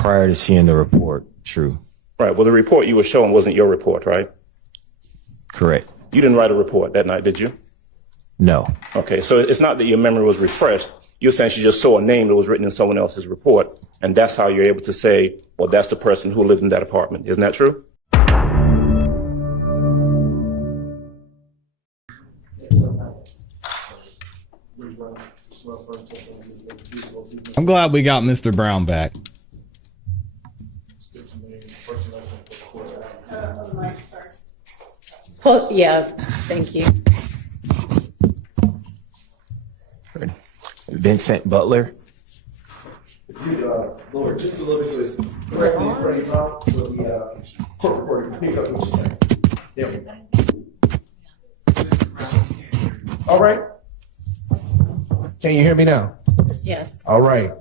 Prior to seeing the report, true. Right. Well, the report you were showing wasn't your report, right? Correct. You didn't write a report that night, did you? No. Okay. So it's not that your memory was refreshed. You're saying she just saw a name that was written in someone else's report, and that's how you're able to say, well, that's the person who lived in that apartment. Isn't that true? I'm glad we got Mr. Brown back. Oh, yeah, thank you. Vincent Butler. Lower just a little bit so it's directly in front of your mouth so the court reporter can pick up what you're saying. There we go. All right. Can you hear me now? Yes. All right.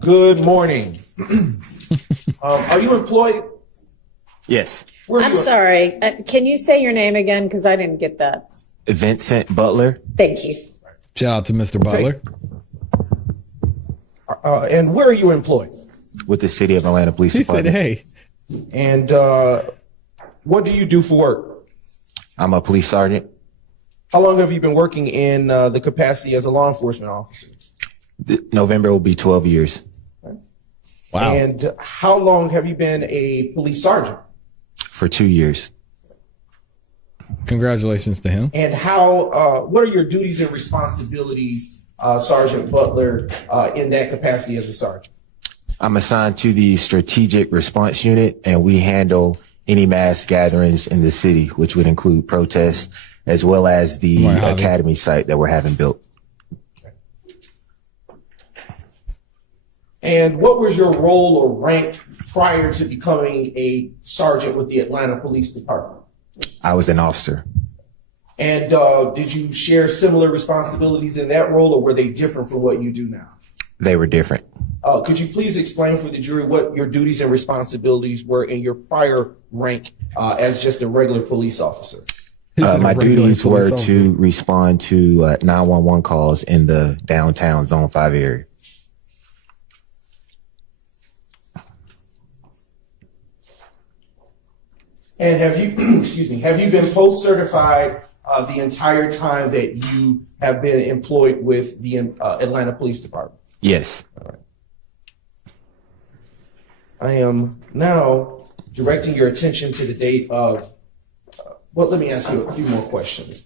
Good morning. Are you employed? Yes. Where are I'm you- sorry. Can you say your name again? Because I didn't get that. Vincent Butler. Thank you. Shout out to Mr. Butler. And where are you employed? With the City of Atlanta Police He said, Department. hey. And what do you do for work? I'm a police sergeant. How long have you been working in the capacity as a law enforcement officer? November will be 12 years. Wow. And how long have you been a police sergeant? For 2 years. Congratulations to him. And how? What are your duties and responsibilities, Sergeant Butler, in that capacity as a sergeant? I'm assigned to the Strategic Response Unit, and we handle any mass gatherings in the city, which would include protests, as well as the academy site that we're having built. And what was your role or rank prior to becoming a sergeant with the Atlanta Police Department? I was an officer. And did you share similar responsibilities in that role, or were they different from what you do now? They were different. Could you please explain for the jury what your duties and responsibilities were in your prior rank as just a regular police officer? My duties were to respond to 911 calls in the downtown Zone 5 area. And have you, excuse me, have you been post-certified the entire time that you have been employed with the Atlanta Police Department? Yes. All right. I am now directing your attention to the date of, well, let me ask you a few more questions.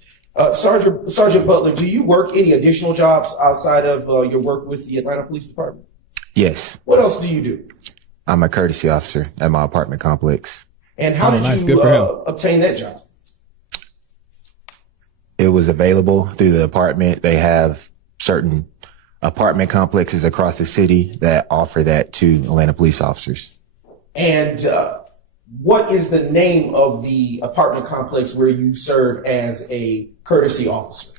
Sergeant Butler, do you work any additional jobs outside of your work with the Atlanta Police Department? Yes. What else do you do? I'm a courtesy officer at my apartment complex. And how did you obtain that job? It was available through the apartment. They have certain apartment complexes across the city that offer that to Atlanta police officers. And what is the name of the apartment complex where you serve as a courtesy officer?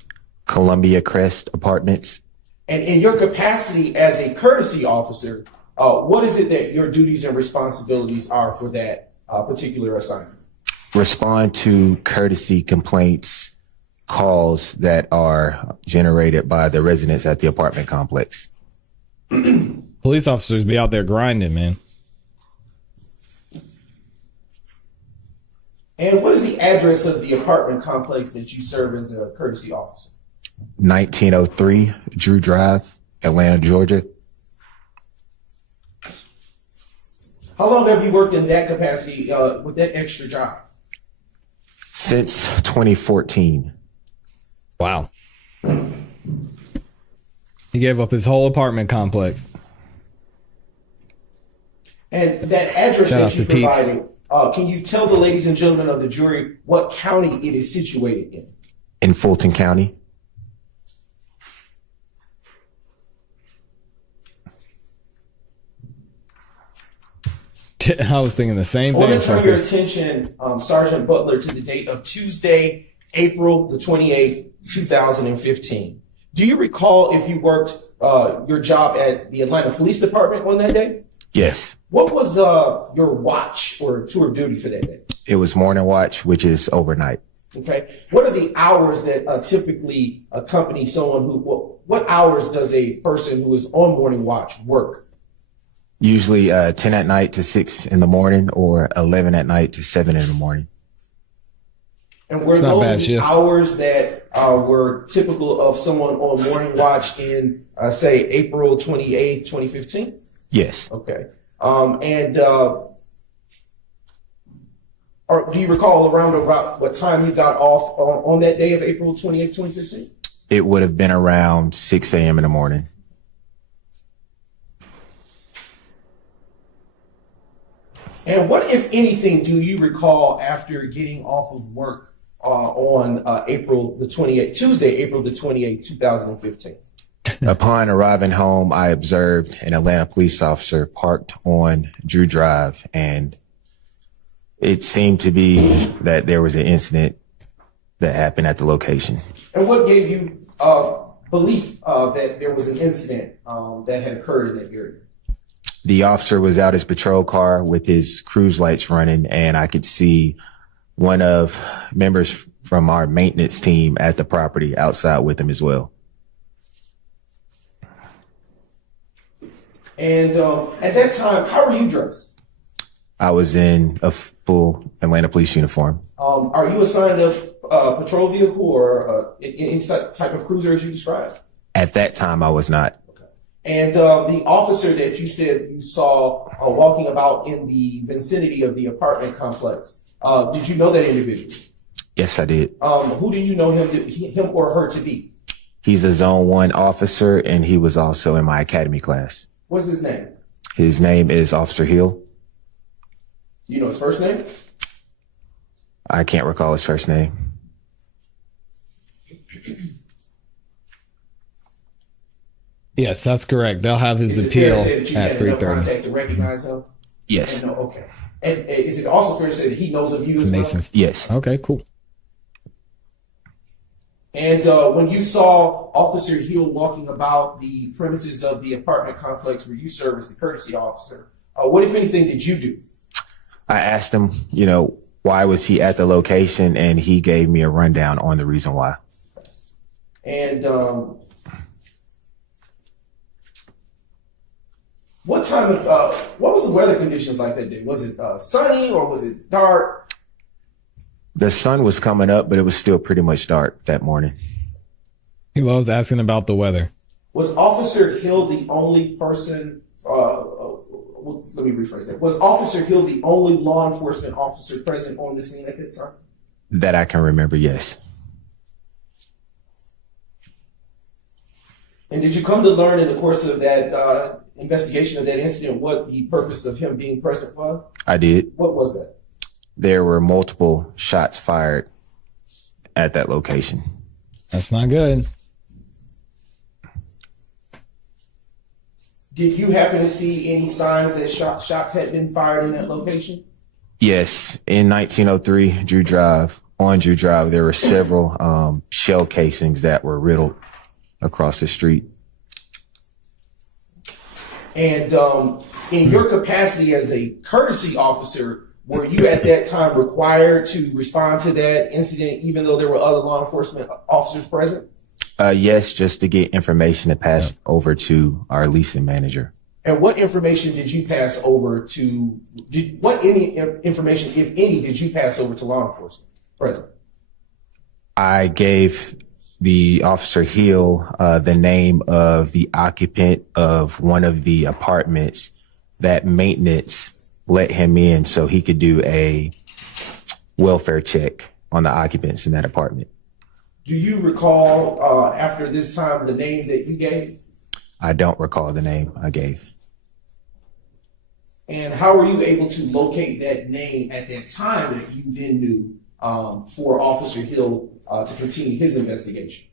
Columbia Crest Apartments. And in your capacity as a courtesy officer, what is it that your duties and responsibilities are for that particular assignment? Respond to courtesy complaints, calls that are generated by the residents at the apartment complex. Police officers be out there grinding, man. And what is the address of the apartment complex that you serve as a courtesy officer? 1903 Drew Drive, Atlanta, Georgia. How long have you worked in that capacity with that extra job? Since 2014. Wow. He gave up his whole apartment complex. And that address Shout out that you to Peeps. provided, can you tell the ladies and gentlemen of the jury what county it is situated in? In Fulton County. I was thinking the same I want thing. to turn your attention, Sergeant Butler, to the date of Tuesday, April the 28th, 2015. Do you recall if you worked your job at the Atlanta Police Department on that day? Yes. What was your watch or tour of duty for that day? It was morning watch, which is overnight. Okay. What are the hours that typically accompany someone who, what hours does a person who is on morning watch work? Usually 10 at night to 6 in the morning, or 11 at night to 7 in the morning. And were It's not bad those shift. hours that were typical of someone on morning watch in, say, April 28th, 2015? Yes. Okay. Or do you recall around about what time you got off on that day of April 28th, 2015? It would have been around 6 a.m. in the morning. And what, if anything, do you recall after getting off of work on April the 28th, Tuesday, April the 28th, 2015? Upon arriving home, I observed an Atlanta police officer parked on Drew Drive, and it seemed to be that there was an incident that happened at the location. And what gave you belief that there was an incident that had occurred in that area? The officer was out his patrol car with his cruise lights running, and I could see one of members from our maintenance team at the property outside with him as well. And at that time, how were you dressed? I was in a full Atlanta police uniform. Are you assigned a patrol vehicle or any type of cruiser as you described? At that time, I was not. And the officer that you said you saw walking about in the vicinity of the apartment complex, did you know that individual? Yes, I did. Who do you know him or her to be? He's a Zone 1 officer, and he was also in my academy class. What's his name? His name is Officer Hill. Do you know his first name? I can't recall his first name. Yes, that's correct. They'll have his Is it fair appeal to say that you at had enough 3:30. contact to recognize him? Yes. No, okay. And is it also fair to say that he knows of you as well? Mason's. Yes. Okay, cool. And when you saw Officer Hill walking about the premises of the apartment complex where you serve as the courtesy officer, what, if anything, did you do? I asked him, why was he at the location, and he gave me a rundown on the reason why. And what was the weather conditions like that day? Was it sunny or was it dark? The sun was coming up, but it was still pretty much dark that morning. He loves asking about the weather. Was Officer Hill the only person, let me rephrase that. Was Officer Hill the only law enforcement officer present on the scene at that time? That I can remember, yes. And did you come to learn in the course of that investigation of that incident what the purpose of him being present was? I did. What was that? There were multiple shots fired at that location. That's not good. Did you happen to see any signs that shots had been fired in that location? Yes. In 1903, on Drew Drive, there were several shell casings that were riddled across the street. And in your capacity as a courtesy officer, were you at that time required to respond to that incident even though there were other law enforcement officers present? Yes, just to get information to pass over to our leasing manager. And what information did you pass over to, information, if any, did you pass over to law enforcement present? I gave the Officer Hill the name of the occupant of one of the apartments that maintenance let him in so he could do a welfare check on the occupants in that apartment. Do you recall after this time the name that you gave? I don't recall the name I gave. And how were you able to locate that name at that time if you then knew for Officer Hill to continue his investigation?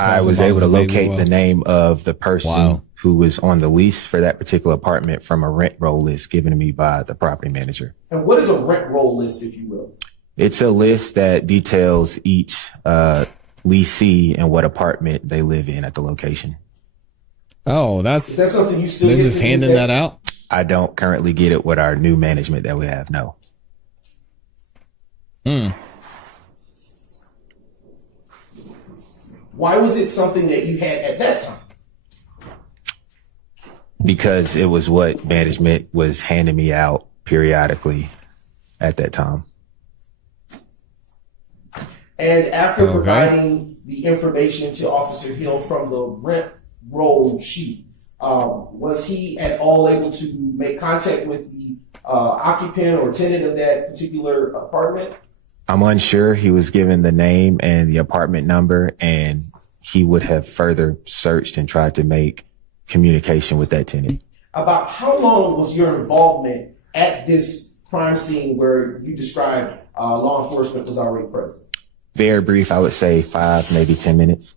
I was able to locate the name of the person who was on the lease for that particular apartment from a rent roll list given to me by the property manager. And what is a rent roll list, if you will? It's a list that details each leasee and what apartment they live in at the location. Oh, Is that something you still they're get just to this handing day? that out? I don't currently get it with our new management that we have, no. Why was it something that you had at that time? Because it was what management was handing me out periodically at that time. And after Okay. providing the information to Officer Hill from the rent roll sheet, was he at all able to make contact with the occupant or tenant of that particular apartment? I'm unsure. He was given the name and the apartment number, and he would have further searched and tried to make communication with that tenant. About how long was your involvement at this crime scene where you described law enforcement was already present? Very brief, I would say 5, maybe 10 minutes.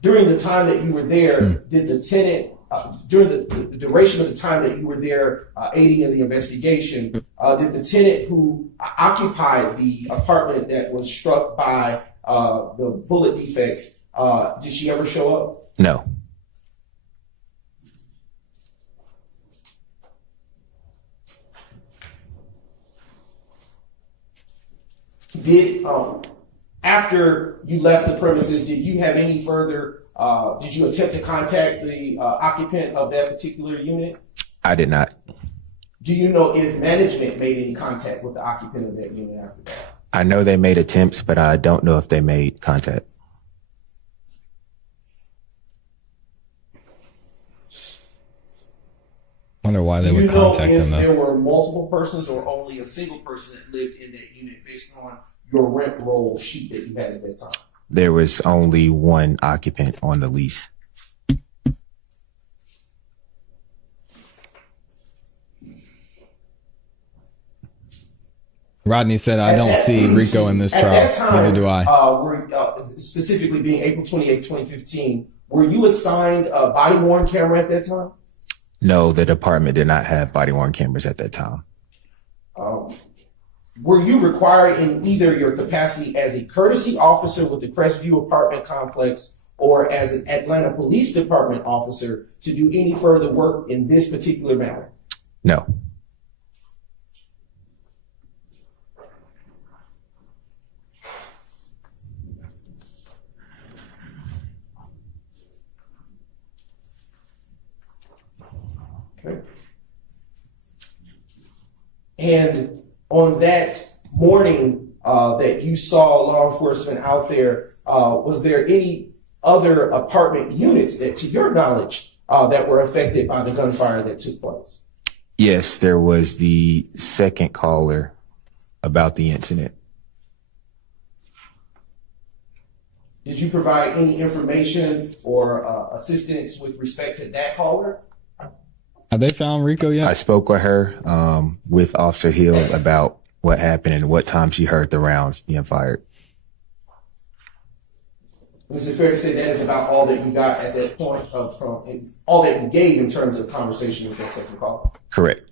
During the time that you were there, did the tenant, during the duration of the time that you were there aiding in the investigation, did the tenant who occupied the apartment that was struck by the bullet defects, did she ever show up? No. Did after you left the premises, did you have any further? Did you attempt to contact the occupant of that particular unit? I did not. Do you know if management made any contact with the occupant of that unit after that? I know they made attempts, but I don't know if they made contact. Wonder why they Do you would know contact if them though. there were multiple persons or only a single person that lived in that unit based on your rent roll sheet that you had at that time? There was only one occupant on the lease. Rodney said, I don't see Rico in this At trial. that time, Neither do I. Specifically being April 28, 2015, were you assigned a body-worn camera at that time? No, the department did not have body-worn cameras at that time. Were you required in either your capacity as a courtesy officer with the Crestview apartment complex or as an Atlanta Police Department officer to do any further work in this particular matter? No. Okay. And on that morning that you saw law enforcement out there, was there any other apartment units that, to your knowledge, that were affected by the gunfire that took place? Yes, there was the second caller about the incident. Did you provide any information or assistance with respect to that caller? Have they found Rico yet? I spoke with her, with Officer Hill about what happened and what time she heard the rounds being fired. Is it fair to say that is about all that you got at that point from all that you gave in terms of conversation with that second caller? Correct.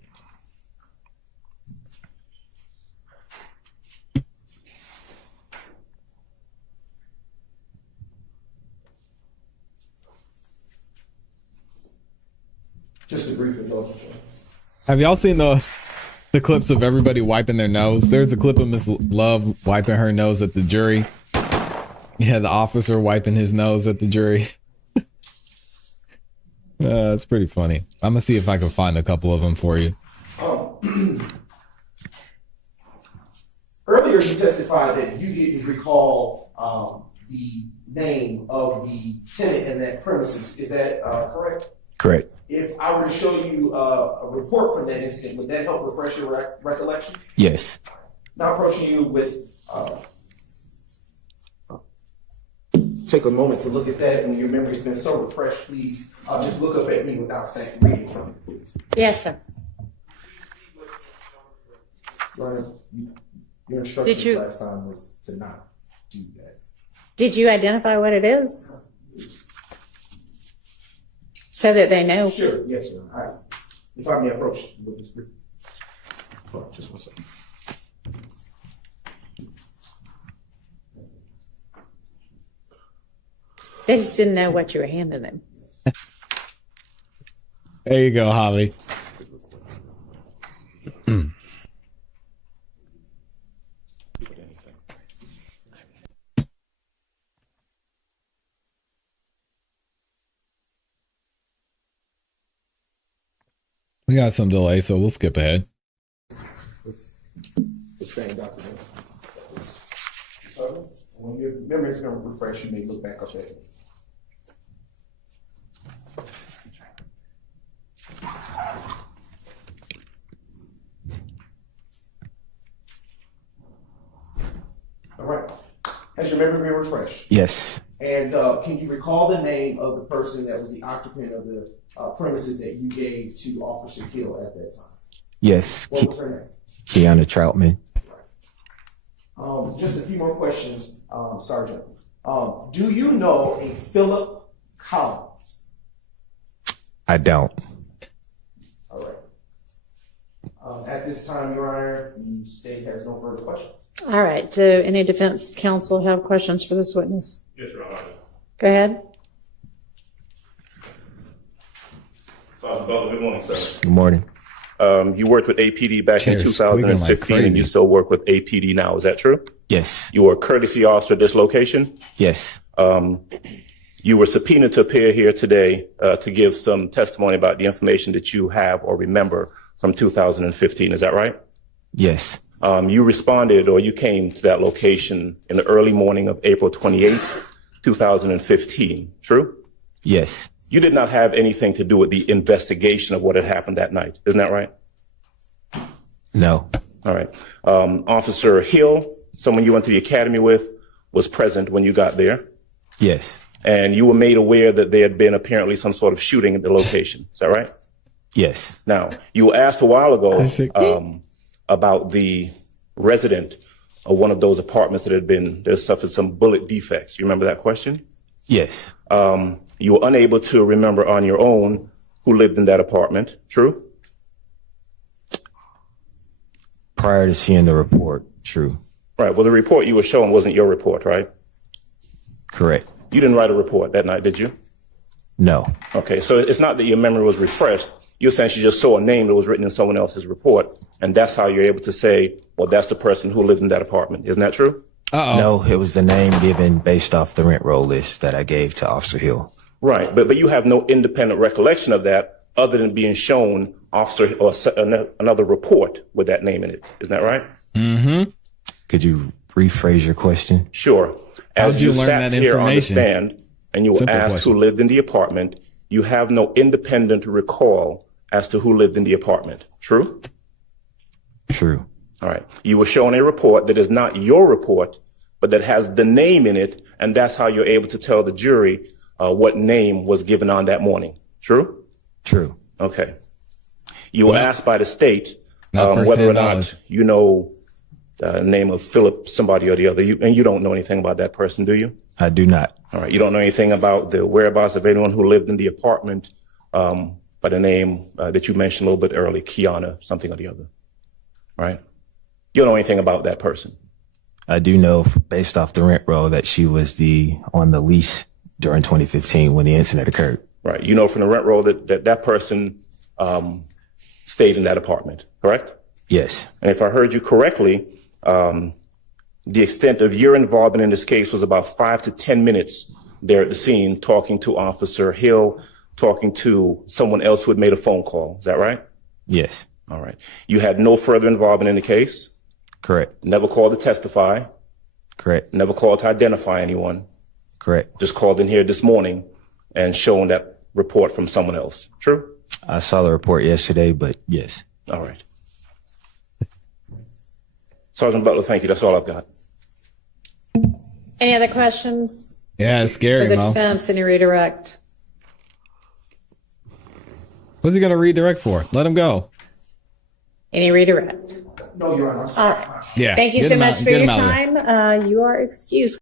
Just a brief indulgence. Have y'all seen the clips of everybody wiping their nose? There's a clip of Miss Love wiping her nose at the jury. Yeah, the officer wiping his nose at the jury. It's pretty funny. I'm gonna see if I can find a couple of them for you. Earlier, you testified that you didn't recall the name of the tenant in that premises. Is that correct? Correct. If I were to show you a report from that incident, would that help refresh your recollection? Yes. Now approaching you with, take a moment to look at that, and your memory's been so refreshed, please just look up at me without saying, reading from it, please. Yes, sir. Your instructions Did you- last time was to not do that. Did you identify what it is? So that they know. Sure, yes, sir. All right. If I may approach with this brief. Hold on, just one second. They just didn't know what you were handing them. There you go, Holly. We got some delay, so we'll skip ahead. The same document. So when your memory is going to refresh, you may look back up at it. All right. Has your memory been refreshed? Yes. And can you recall the name of the person that was the occupant of the premises that you gave to Officer Hill at that time? Yes. What was her name? Kiana Troutman. Just a few more questions, Sergeant. Do you know a Philip Collins? I don't. All right. At this time, Your Honor, the state has no further questions. All right. Do any defense counsel have questions for this witness? Yes, Your Honor. Go ahead. Sergeant Butler, good morning, sir. Good morning. You worked with APD back in Chair's squeaking like 2015, and crazy. you still work with APD now. Is that true? Yes. You were a courtesy officer at this location. Yes. You were subpoenaed to appear here today to give some testimony about the information that you have or remember from 2015. Is that right? Yes. You responded, or you came to that location in the early morning of April 28th, 2015. True? Yes. You did not have anything to do with the investigation of what had happened that night. Isn't that right? No. All right. Officer Hill, someone you went to the academy with, was present when you got there. Yes. And you were made aware that there had been apparently some sort of shooting at the location. Is that right? Yes. Now, you were asked a while ago see. about the resident of one of those apartments that suffered some bullet defects. You remember that question? Yes. You were unable to remember on your own who lived in that apartment. True? Prior to seeing the report, true. Right. Well, the report you were showing wasn't your report, right? Correct. You didn't write a report that night, did you? No. Okay. So it's not that your memory was refreshed. You essentially just saw a name that was written in someone else's report, and that's how you're able to say, well, that's the person who lived in that apartment. Isn't that true? No, it was the name given based off the rent roll list that I gave to Officer Hill. Right. But you have no independent recollection of that other than being shown officer or another report with that name in it. Isn't that right? Mm-hmm. Could you rephrase your question? Sure. As How'd you learn sat that here on the information? stand and you were Simple asked question. who lived in the apartment, you have no independent recall as to who lived in the apartment. True? True. All right. You were shown a report that is not your report, but that has the name in it, and that's how you're able to tell the jury what name was given on that morning. True? True. Okay. You were asked by the state Not whether or first-hand not knowledge. you know the name of Philip, somebody or the other, and you don't know anything about that person, do you? I do not. All right. You don't know anything about the whereabouts of anyone who lived in the apartment by the name that you mentioned a little bit earlier, Kiana, something or the other. Right? You don't know anything about that person. I do know based off the rent roll that she was on the lease during 2015 when the incident occurred. Right. You know from the rent roll that person stayed in that apartment, correct? Yes. And if I heard you correctly, the extent of your involvement in this case was about 5 to 10 minutes there at the scene, talking to Officer Hill, talking to someone else who had made a phone call. Is that right? Yes. All right. You had no further involvement in the case, Correct. never called to testify, Correct. never called to identify anyone, Correct. just called in here this morning and shown that report from someone else. True? I saw the report yesterday, but yes. All right. Sergeant Butler, thank you. That's all I've got. Any other questions Yeah, it's for scary, the Mo. defense? Any redirect? What's he gonna redirect for? Let him go. Any redirect? No, Your Honor. All right. Yeah. Thank you get so him much out- for get your him out of there. time. You are excused.